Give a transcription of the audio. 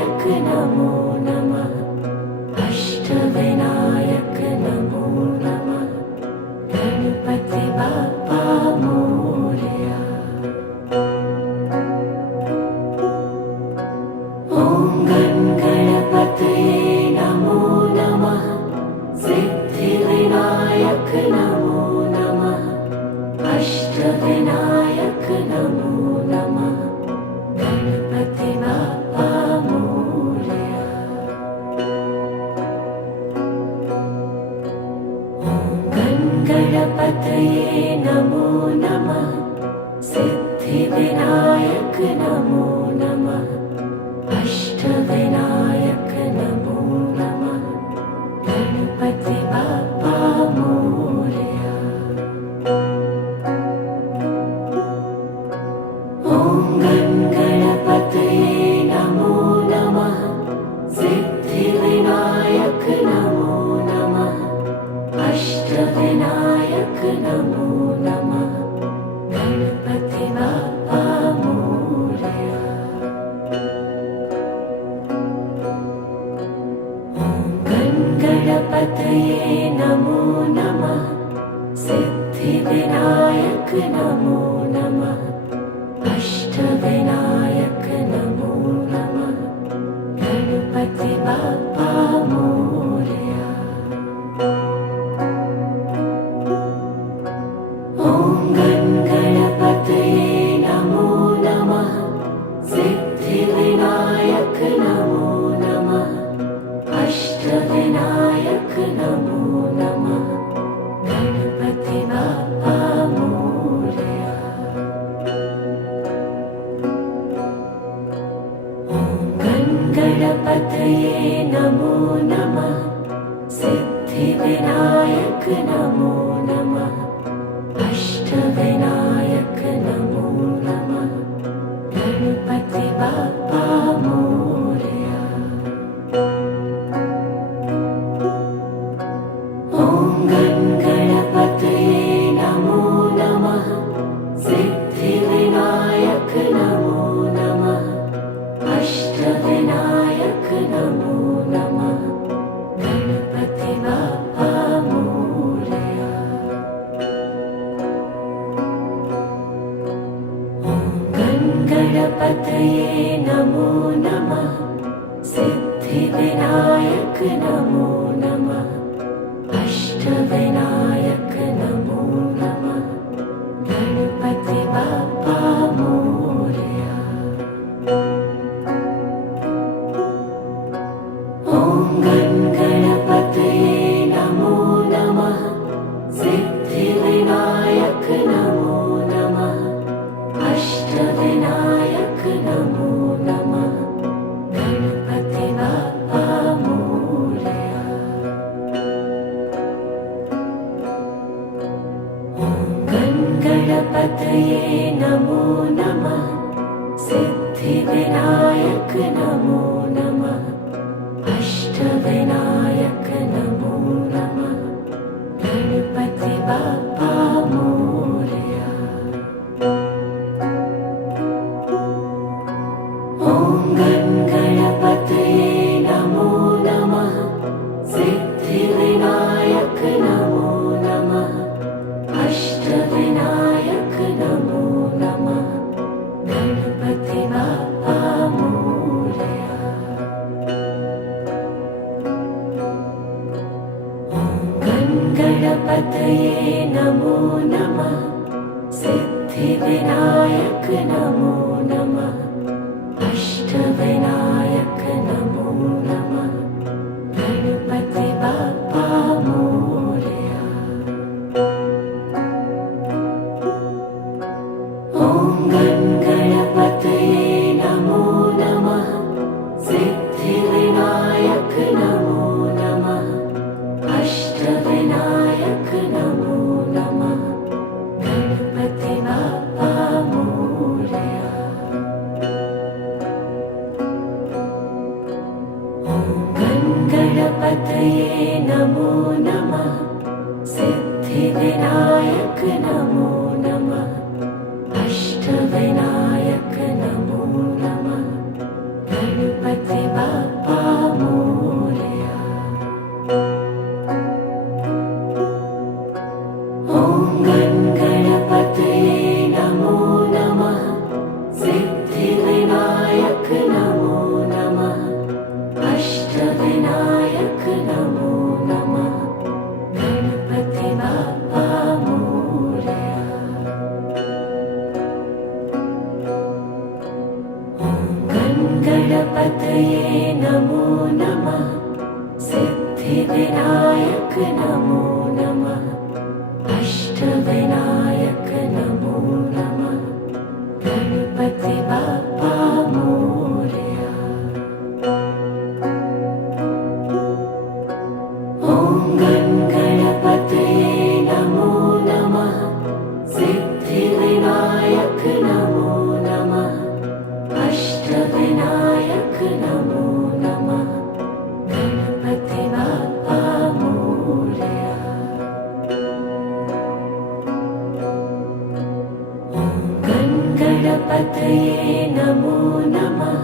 सिद्धिविनायक नमो नमः। अष्टविनायक नमो नमः। गणपति बाप्पा मोरया। ॐ गणपतये नमो नमः। सिद्धिविनायक नमो नमः। अष्टविनायक नमो नमः। गणपति बाप्पा मोरया। ॐ गणपतये नमो नमः। सिद्धिविनायक नमो नमः। अष्टविनायक नमो नमः। गणपति बाप्पा मोरया। ॐ गणपतये नमो नमः। सिद्धिविनायक नमो नमः। अष्टविनायक नमो नमः। गणपति बाप्पा मोरया। ॐ गणपतये नमो नमः। सिद्धिविनायक नमो नमः। अष्टविनायक नमो नमः। गणपति बाप्पा मोरया। ॐ गणपतये नमो नमः। सिद्धिविनायक नमो नमः। अष्टविनायक नमो नमः। गणपति बाप्पा मोरया। ॐ गणपतये नमो नमः। सिद्धिविनायक नमो नमः। अष्टविनायक नमो नमः। गणपति बाप्पा मोरया। ॐ गणपतये नमो नमः। सिद्धिविनायक नमो नमः। अष्टविनायक नमो नमः। गणपति बाप्पा मोरया। ॐ गणपतये नमो नमः। सिद्धिविनायक नमो नमः। अष्टविनायक नमो नमः। गणपति बाप्पा मोरया। ॐ गणपतये नमो नमः। सिद्धिविनायक नमो नमः। अष्टविनायक नमो नमः। गणपति बाप्पा मोरया। ॐ गणपतये नमो नमः। सिद्धिविनायक नमो नमः। अष्टविनायक नमो नमः। गणपति बाप्पा मोरया। ॐ गणपतये नमो नमः। सिद्धिविनायक नमो नमः। अष्टविनायक नमो नमः। गणपति बाप्पा मोरया। ॐ गणपतये नमो नमः। सिद्धिविनायक नमो नमः। अष्टविनायक नमो नमः। गणपति बाप्पा मोरया। ॐ गणपतये नमो नमः। सिद्धिविनायक नमो नमः। अष्टविनायक नमो नमः। गणपति बाप्पा मोरया। ॐ गणपतये नमो नमः। सिद्धिविनायक नमो नमः। अष्टविनायक नमो नमः। गणपति गणपतये नमो नमः सिद्धिविनायक नमो नमः अष्टविनायक नमो नमः गणपति बाप्पा मोरया। ॐ गणपतये नमो नमः सिद्धिविनायक नमो नमः अष्टविनायक नमो नमः गणपति बाप्पा मोरया। ॐ गणपतये नमो नमः